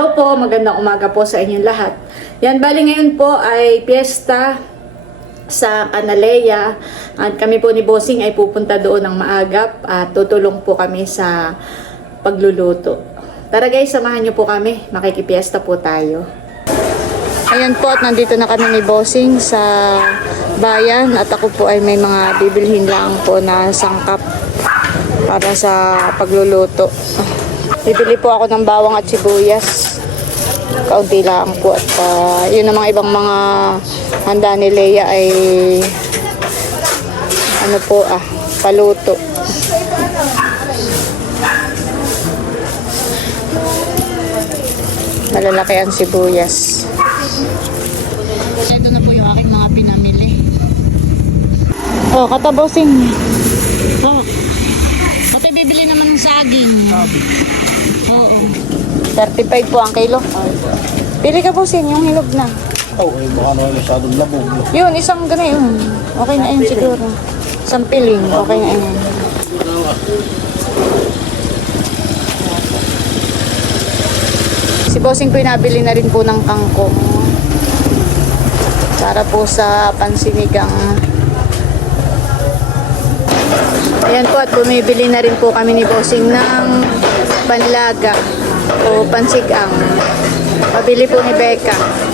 Hello po, magandang umaga po sa inyong lahat. Yan, bali ngayon po ay piyesta sa Canaleya at kami po ni Bossing ay pupunta doon ng maagap at tutulong po kami sa pagluluto. Tara guys, samahan niyo po kami. Makikipiesta po tayo. Ayan po at nandito na kami ni Bossing sa bayan at ako po ay may mga bibilhin lang po na sangkap para sa pagluluto. Bibili po ako ng bawang at sibuyas. Kaunti lang po at ah, yun ang mga ibang mga handa ni Leia ay ano po ah, paluto. Malalaki ang sibuyas. Ito na po yung aking mga pinamili. Oh, katabosing. Oh. Pati bibili naman ng saging. Oo. 35 po ang kilo. Pili ka po sin yung hinog na. Oh, eh, baka naman masyadong labog. Yun, isang ganayon. Okay na yun siguro. Isang piling, okay na yun. Si Bossing po nabili na rin po ng kangkong. Para po sa pansinigang. Ayan po at bumibili na rin po kami ni Bossing ng panlaga o pansigang. Pabili po ni Becca.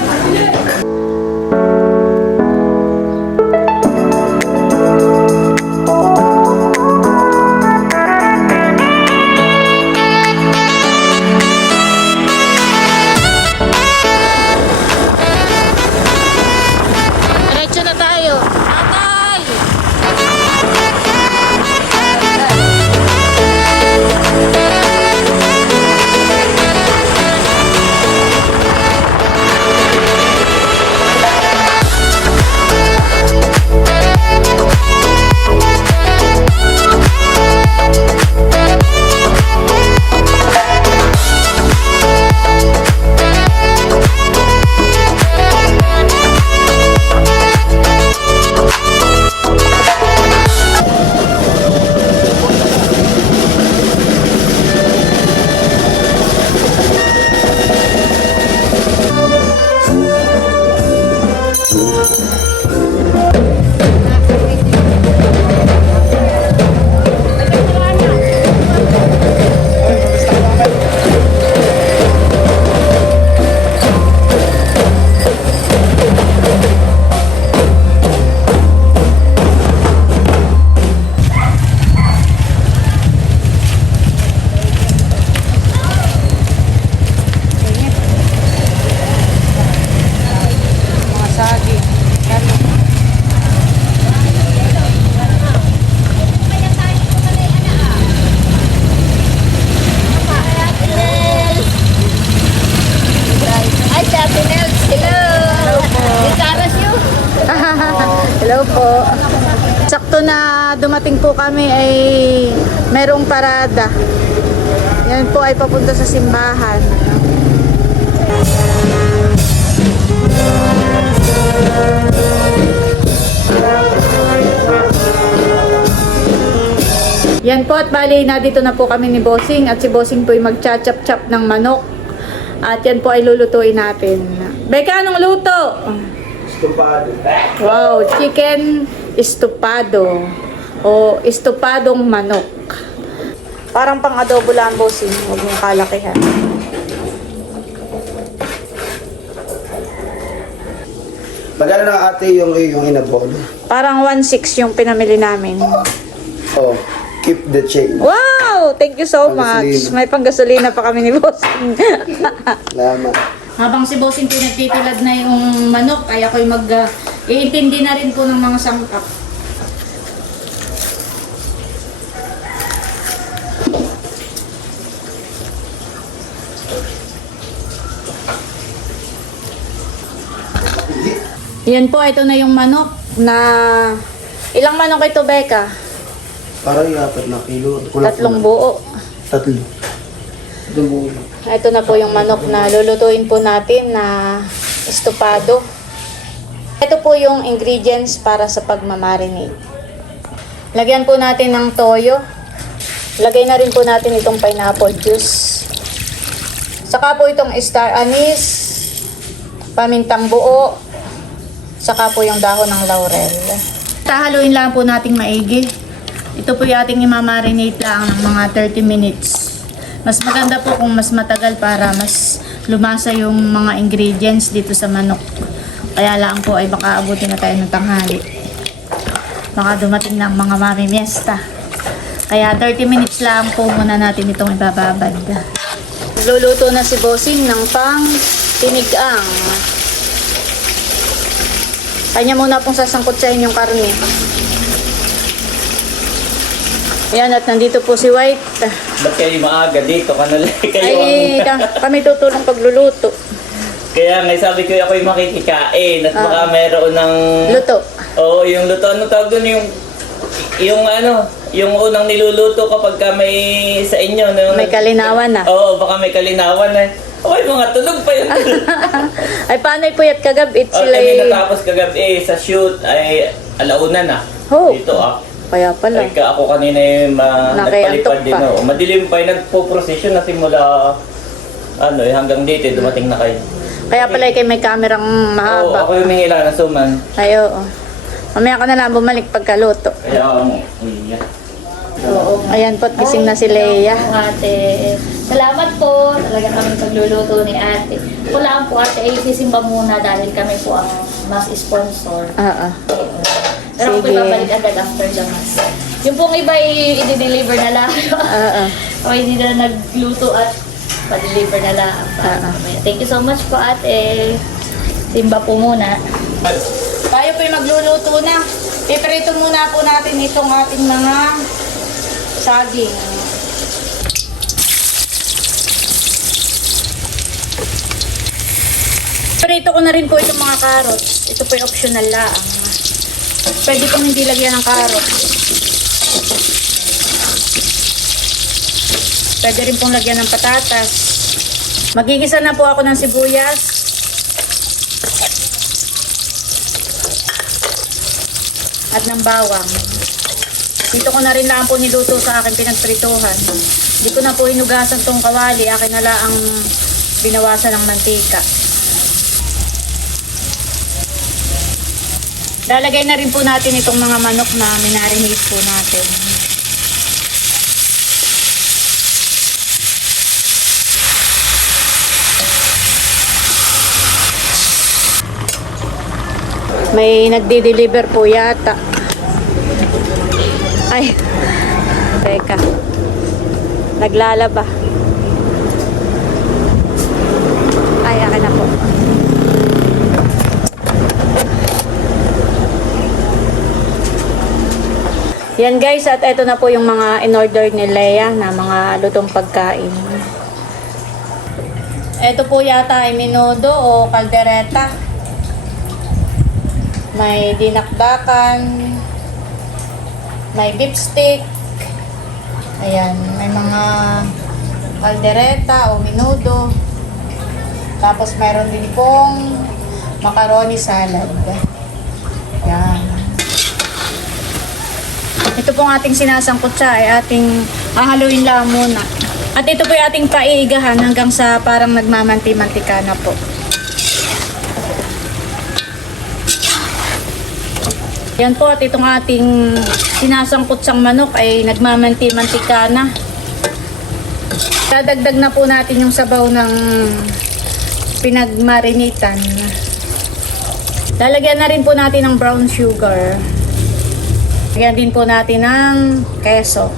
Parada. Yan po ay papunta sa simbahan. Yan po at bali na dito na po kami ni Bossing at si Bossing po ay magcha-chop-chop ng manok. At yan po ay lulutuin natin. Beka, anong luto? Estupado. Wow, chicken estupado o estupadong manok. Parang pang adobo lang bossing, huwag mong kalakihan. Magkano na ate yung yung inabol? Parang 1.6 yung pinamili namin. Oh, keep the change. Wow! Thank you so much. Panggasolina. May panggasolina pa kami ni bossing. Salamat. Habang si bossing pinagtitilad na yung manok, ay ako'y mag... Uh, iintindi na rin po ng mga sangkap. Yan po, ito na yung manok na... Ilang manok ito, Becca? Parang yung apat na kilo. Kulang- Tatlong buo. Tatlo. Tatlong buo. Ito na po yung manok na lulutuin po natin na estopado. Ito po yung ingredients para sa pagmamarinate. Lagyan po natin ng toyo. Lagay na rin po natin itong pineapple juice. Saka po itong star anise, pamintang buo, saka po yung dahon ng laurel. Tahaluin lang po nating maigi. Ito po yung ating imamarinate lang ng mga 30 minutes. Mas maganda po kung mas matagal para mas lumasa yung mga ingredients dito sa manok. Kaya lang po ay baka abutin na tayo ng tanghali. Baka dumating ang mga mamimiesta. Kaya 30 minutes lang po muna natin itong ibababad. Luluto na si Bossing ng pang tinigang. Kanya muna pong sasangkot sa inyong karne. Ayan, at nandito po si White. Ba't kayo maaga dito? Kanala kayo Ay, ang... ka- kami tutulong pagluluto. Kaya nga sabi ko ako'y makikikain at baka Ah. meron ng... Luto. Oo, yung luto. Ano tawag doon yung... Yung ano, yung unang niluluto kapag ka may sa inyo. No, May kalinawan na. Oo, baka may kalinawan na. Okay, mga tulog pa yun. Ay, paano'y puyat kagabit oh, sila kami natapos kagabi sa shoot ay alauna na. Oh. Dito ah. Kaya pala. Ay, ka, ako kanina yung ma, nagpalipad din. pa. Oh. Madilim pa yung nagpo-procession na simula ano, eh, hanggang dito, dumating na kayo. Kaya pala kayo may kamerang Oo, mahaba. ako yung may na suman. Ay, oo. Mamaya ka na lang bumalik pagkaluto. Kaya ako, iya. Oo. Ayan po, gising na si Leia. Ate, salamat po. Talaga kami pagluluto ni ate. Ako lang po ate, ay sisimba muna dahil kami po ang mas sponsor. Oo. Pero ako po Sige. babalik agad after the mass. Yung pong iba ay i-deliver na lang. Oo. o hindi na nagluto at pa-deliver na lang. Ah, ah. Thank you so much po ate. Simba po muna. Tayo po yung magluluto na. Iprito muna po natin itong ating mga saging. Prito ko na rin po itong mga carrots. Ito po yung optional lang. Pwede pong hindi lagyan ng carrots. Pwede rin pong lagyan ng patatas. Magigisa na po ako ng sibuyas. at ng bawang. Dito ko na rin lang po niluto sa aking pinagprituhan. Hindi ko na po hinugasan tong kawali. Akin na lang ang binawasan ng mantika. Lalagay na rin po natin itong mga manok na minarinate po natin. May nagde-deliver po yata. Ay. Teka. Naglalaba. Ay, akin na po. Yan guys, at ito na po yung mga in-order ni Leia na mga lutong pagkain. Ito po yata ay minudo o kaldereta. May dinakdakan, may beef stick, ayan, may mga kaldereta o minudo, tapos meron din pong macaroni salad. Ayan. Ito pong ating sinasangkot siya ay ating hahaluin lang muna. At ito po yung ating paiigahan hanggang sa parang nagmamanti-mantika na po. Yan po at itong ating sinasangkot sang manok ay nagmamanti-mantika na. Dadagdag na po natin yung sabaw ng pinagmarinitan. Lalagyan na rin po natin ng brown sugar. Lagyan din po natin ng keso.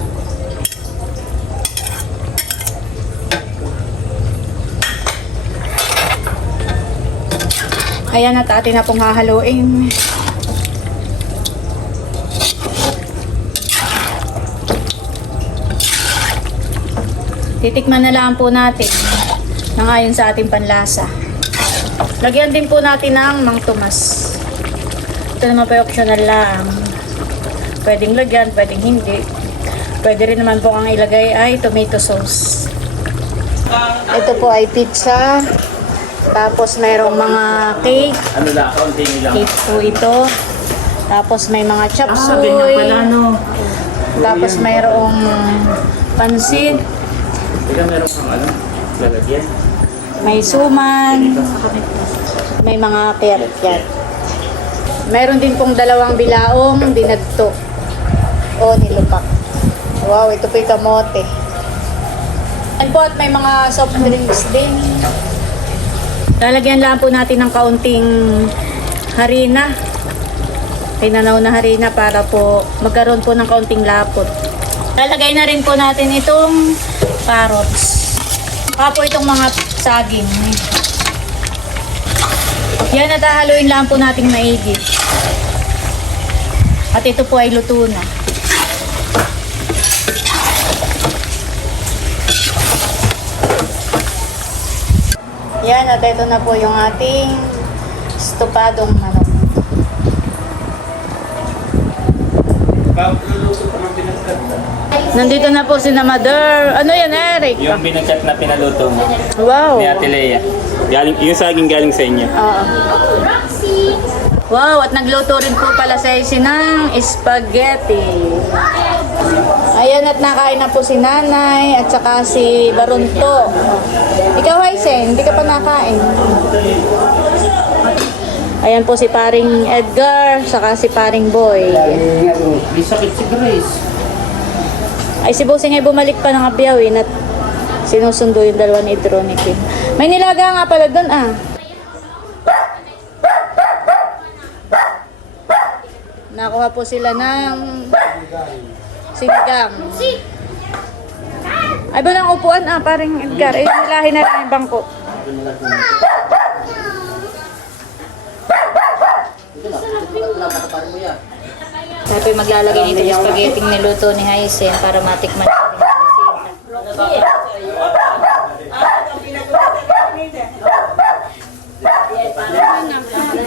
Ayan at atin na pong hahaluin. Titikman na lang po natin na ngayon sa ating panlasa. Lagyan din po natin ng mang tumas. Ito naman po optional lang. Pwedeng lagyan, pwedeng hindi. Pwede rin naman po ang ilagay ay tomato sauce. Ito po ay pizza. Tapos mayroong mga cake. Ano na, kaunti lang. Cake po ito. Tapos may mga chop Ah, suey. pala, no? Tapos mayroong pansit. Teka, meron kang ano, lalagyan. may suman, may mga yan. Meron din pong dalawang bilaong dinagto o nilupak. Wow, ito po yung kamote. Yan po at may mga soft drinks din. Lalagyan lang po natin ng kaunting harina. Tinanaw na harina para po magkaroon po ng kaunting lapot. Lalagay na rin po natin itong carrots. Saka po itong mga saging. Yan at lang po nating maigi. At ito po ay luto na. Yan at ito na po yung ating stupadong manok. Luluto pa ng pinagkat. Nandito na po si Namader. Ano yan, Eric? Yung pinagkat na pinaluto mo. Wow. Ni Ate Lea. Galing, yung saging galing sa inyo. Oo. Wow, at nagluto rin po pala sa isi ng spaghetti. Ayan at nakain na po si nanay at saka si Barunto. Ikaw, Hysen, hindi ka pa nakain. Ayan po si paring Edgar, saka si paring Boy. May sakit si Grace. Ay si Bossing ay bumalik pa ng abiyawin at sinusundo yung dalawa ni Idro ni Kim. May nilaga nga pala doon ah. Nakuha po sila ng sinigang. Ay ba ng upuan ah, parang Edgar. Ay nilahin na lang yung bangko. Kaya po maglalagay nito yung spaghetti niluto ni Haisen para matikman natin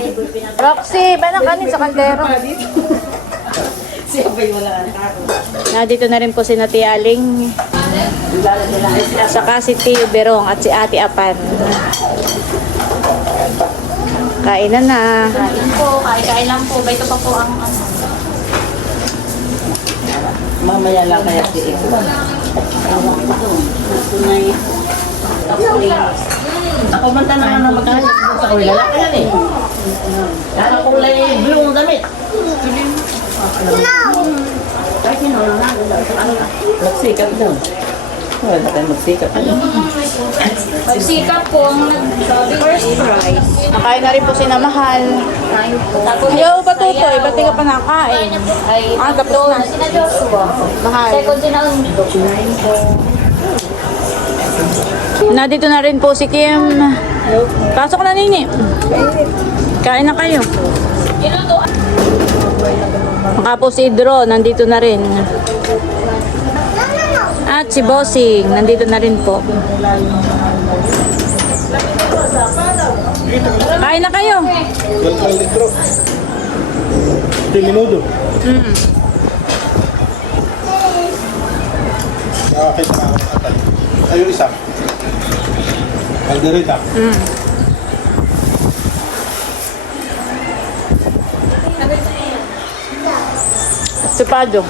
yung bisita. Roxy, ba nang kanin sa kaldero? Na dito na rin po si Nati Aling. Saka si Tio Berong at si Ate Apan. Kainan na. Kain po, kain-kain lang po. Ba ito pa po ang ano. Mamaya lang kaya si Eko. Ako man tanong na magkano sa kulay. Lalaki yan eh. Kaya kulay blue ang damit. Kahit yun, wala na. Ano na? Magsikap daw. Wala tayo magsikap. Magsikap po ang nagsabi. First prize. Nakain na rin po si Namahal. Kain po. Tapos Ayaw pa tutoy, ba't di ka pa nakain? Ay, Ah, tapos na. Mahal. Second si Naundo. Nandito na rin po si Kim. Pasok na nini. Kain na kayo. Maka po si Idro, nandito na rin. At si Bossing, nandito na rin po. Kain na kayo. Minuto. Mm. Ayun isa. Calderita. Mm. Supado.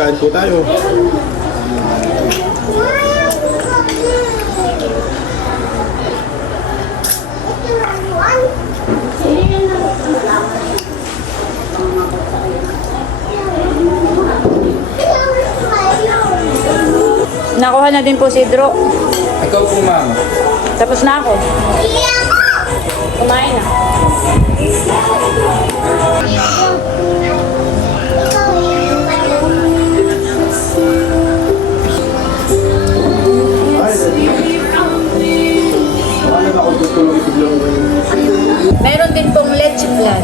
Kain po tayo. Nakuha na din po si Idro. Ikaw po, ma'am. Tapos na ako. Kumain na. Meron din pong leche plan.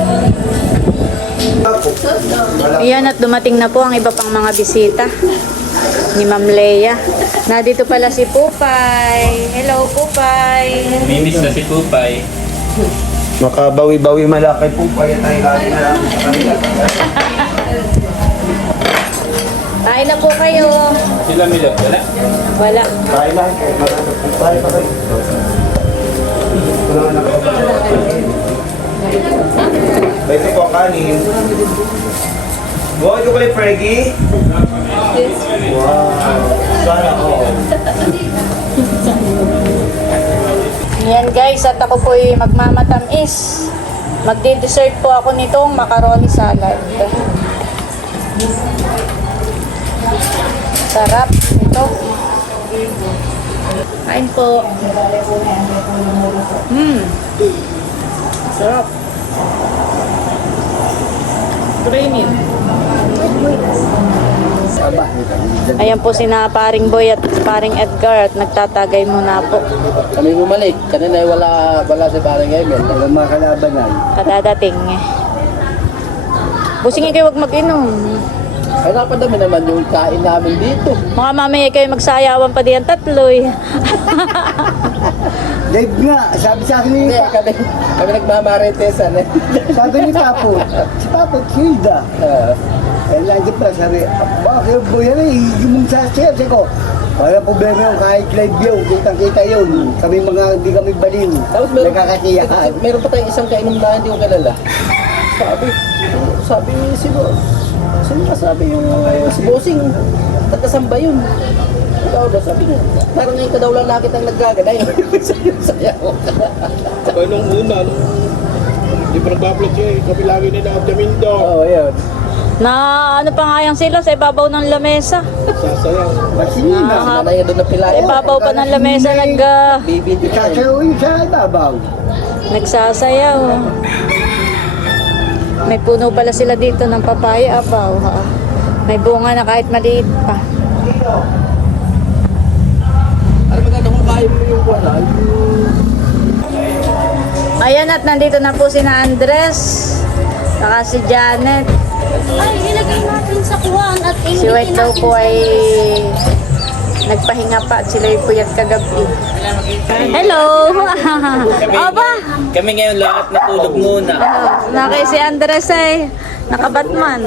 Iyan at dumating na po ang iba pang mga bisita ni Ma'am Leia. Na dito pala si Pupay. Hello Pupay. Mimis na si Pupay. Makabawi-bawi malaki po pa yan tayo lagi na lang sa kanila. Kain na po kayo. Sila Milo, wala? Wala. Po tayo pa kayo. Wala na Ito po, kanin. Buhay ko pala, Freggy. Wow. Sana all. Yan guys, at ako po ay magmamatamis. Magde-dessert po ako nitong macaroni salad. Sarap ito. Kain po. Mmm. Sarap. Creamy. Ayan po si na paring Boy at paring Edgar at nagtatagay muna po. Kami bumalik. Kanina ay wala, wala si parang Emil. Walang mga kalabanan. Kadadating eh. Busingin kayo wag mag-inom. Ay napadami naman yung kain namin dito. Mga mamaya kayo magsayawan pa diyan tatlo eh. Dave nga, sabi sa akin ni Hindi, kami, kami nagmamaritesan eh. sabi ni Papo, si Papo, Hilda. Ah, Eh, lagi pa, sabi, bakit po yan eh, hindi mong sasayaw. Sabi ko, wala problema yung kahit live yun, kitang kita yun. Kami mga, hindi kami baliw. Tapos meron pa tayong isang kainom na hindi ko kilala. Sabi, sabi sino, sino ka sabi yung si Bossing, nagkasamba yun. Ikaw daw, sabi niya, parang ikaw daw lang nakita ang naggaganay. Sayaw. Kaya nung una, nung hindi pa nagbablog siya eh, kami lagi nila ang Damindo. Oo, oh, yun. Na ano pa nga yan sila sa ibabaw ng lamesa. Sasayaw. Masina. Ah, Nanay doon na Sa pilaya. ibabaw pa ng lamesa nag, ah, ka. Sasayaw yun sa ibabaw. nagsasayaw. May puno pala sila dito ng papaya abaw. Ha? May bunga na kahit maliit pa. Ano? Ayan at nandito na po si na Andres. Saka si Janet. Ay, ilagay natin sa kuwan at Si White daw po ay nagpahinga pa at sila ay puyat kagabi. Hello! Aba! Kami ngayon lahat natulog muna. Oh, nakay si Andres ay nakabatman.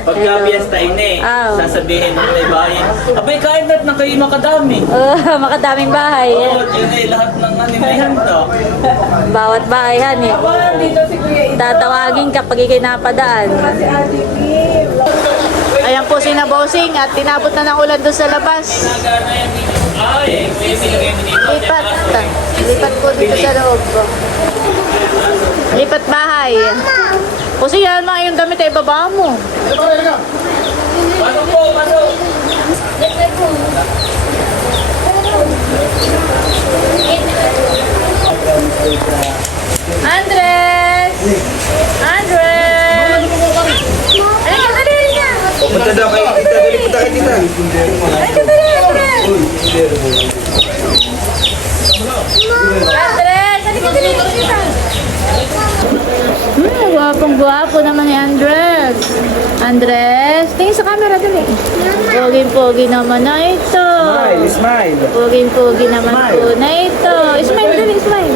Pagka fiesta ini, Ah. sasabihin ng may bayan, abay kain na't na kayo makadami. Oh, makadaming bahay. Oo, yun ay lahat ng ano to. Bawat bahay han eh. Tatawagin kapag ikay napadaan. Ayan po si Nabosing at tinapot na ng ulan doon sa labas. Lipat. Lipat po dito sa loob ko. Lipat bahay. Kasi yan mga yung damit ay baba mo. Pasok po, pasok. Andres! Andres! Ay, kadali niya! Punta daw kay tita. Dali, punta kay tita. Ay, kita? Hmm, gwapong gwapo naman ni Andres. Andres, tingin sa camera dali. Pogi-pogi naman na ito. Smile, smile. Pogi-pogi naman po na ito. Smile dali, smile.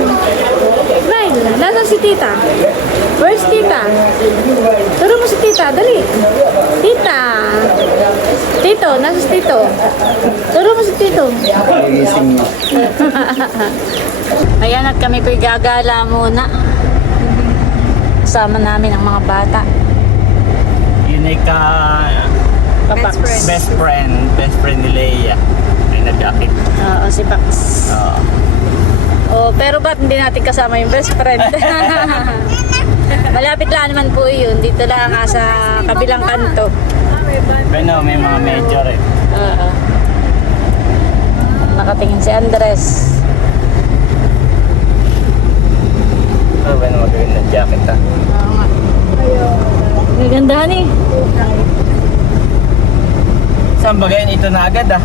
Smile. Nasaan si tita? Where's tita? Turo mo si tita, dali. Tita. Tito, nasa si tito? Turo mo si tito. Ayan at kami po'y gagala muna. Kasama namin ang mga bata. Yun ay ka... Best friend. Best friend. Best friend ni Leia. Ay nag-akit. Oo, si Pax. Oo. Oh, pero ba't hindi natin kasama yung best friend? Malapit lang naman po yun. Dito lang nga sa kabilang kanto. Pero may mga major eh. Oo. Nakatingin si Andres. Oh, bueno, magawin ng jacket ah. Oo nga. May gandahan eh. Saan ba ganyan? Ito na agad ah.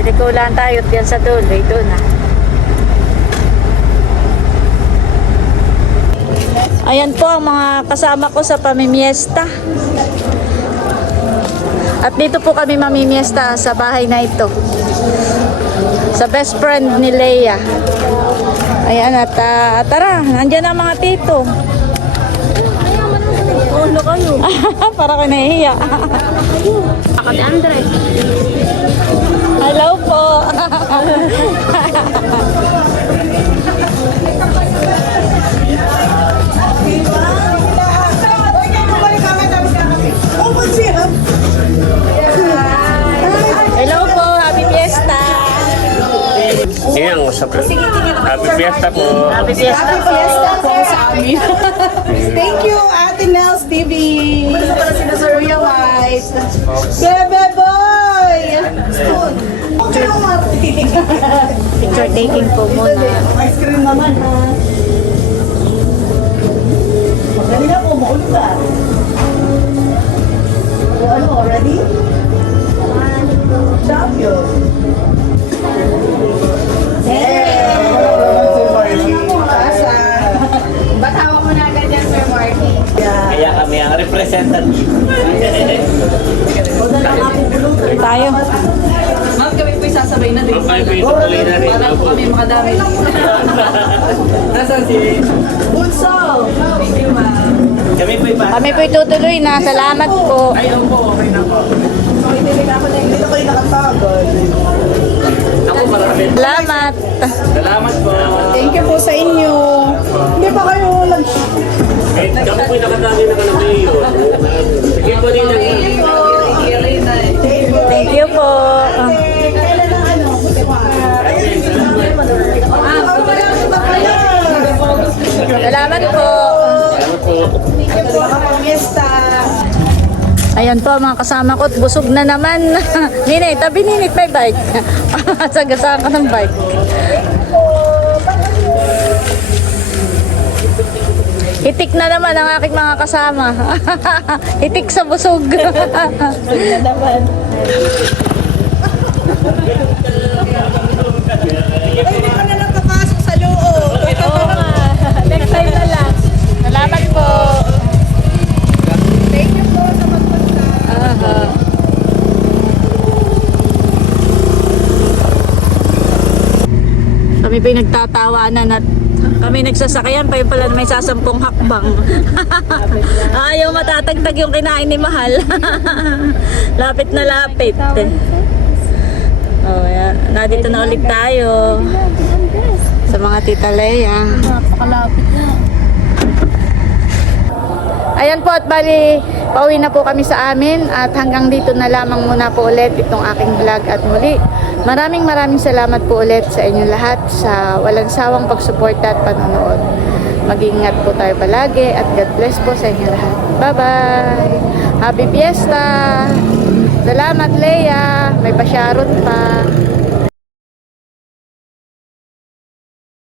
Lilikulan tayo at yan sa tuloy. Doon na. Ayan po ang mga kasama ko sa pamimiesta. At dito po kami mamimiesta sa bahay na ito. Sa best friend ni Leia. Ayan at ah, tara, nandiyan ang mga tito. Ulo kayo. Para ka nahihiya. Ako ni Andres. Hello po. Hello po, happy fiesta. Ayan, usap. Happy fiesta po. Happy fiesta. Picture taking po muna. Ice cream naman ha. Dali na po, makulit ka. Ano, ready? Champion. Ba't makadami. Nasaan si... Bunso! Thank you, ma'am. Kami po ipa... Kami po itutuloy na. Salamat po. Ayun po, okay na po. Hindi rin ako na hindi na kayo nakatagod. Ako marami. Salamat. Salamat po. Thank you po sa inyo. Hindi pa kayo nag... Kahit kami po nakatagi na kanang mayo. Sige po rin Thank you po. Salamat po. Fiesta. Ayan po mga kasama ko. Busog na naman. Ninay, tabi ninit may bike. Sagasaan ka ng bike. Hitik na naman ang aking mga kasama. Hitik sa busog. Ay, Kami pa yung nagtatawanan at kami nagsasakyan pa yung pala may sasampung hakbang. Ayaw matatagtag yung kinain ni Mahal. lapit na lapit. Oh, yeah. Nandito na ulit tayo. Sa mga tita Leia. Napakalapit na. Ayan po at bali, pauwi na po kami sa amin at hanggang dito na lamang muna po ulit itong aking vlog at muli. Maraming maraming salamat po ulit sa inyong lahat sa walang sawang pagsuporta at panonood. Mag-ingat po tayo palagi at God bless po sa inyong lahat. Bye-bye! Happy Fiesta! Salamat, Leia! May pasyaron pa.